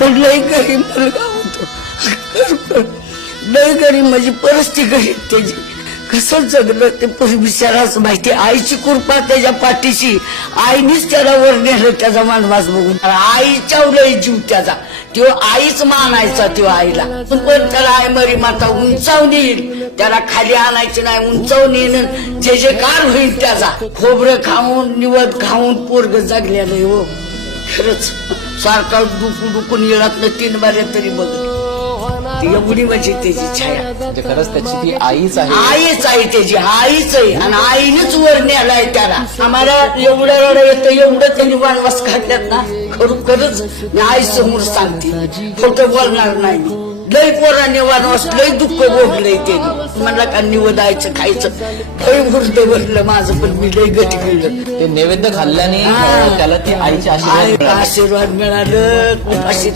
पण लई गरीब मुलगा होतो, लई गरीब म्हणजे परिस्थिती गरीब त्याची. कसं जगलं ते बिचाराच माहिती. आईची कृपा त्याच्या पाठीशी, आईनीच त्याला वर नेलं त्याचा मानवास बघून. आईच्या लई जीव त्याचा, तो आईच मानायचा तो आईला. पण त्याला आई मरी माता उंचावून येईल, त्याला खाली आणायचं नाही, उंचावून येणं जे जे कार होईल त्याचा. खोबरं खाऊन निवड खाऊन पोरग जगलेलं हो. खरंच सारखा डुकून येणार 3 बाऱ्या तरी बघ. एवढी म्हणजे त्याची छाया. खरंच त्याची ती आईच आहे. आईच आहे त्याची, आईच आहे. आणि आईनेच वर न्यालाय त्याला. आम्हाला एवढं रडं येतं, एवढं त्यांनी वनवास काढल्यात ना. खरोखरच मी आई समोर सांगते, खोटं बोलणार नाही. लई पोरांनी वनवास, लई दुःख भोगलंय त्यांनी. मला का निवडायचं खायचं लई मुर्द भरलं माझं, पण मी लई गटी केलं. ते नैवेद्य खाल्ल्याने त्याला ती आईची आशीर्वाद आशीर्वाद मिळालं.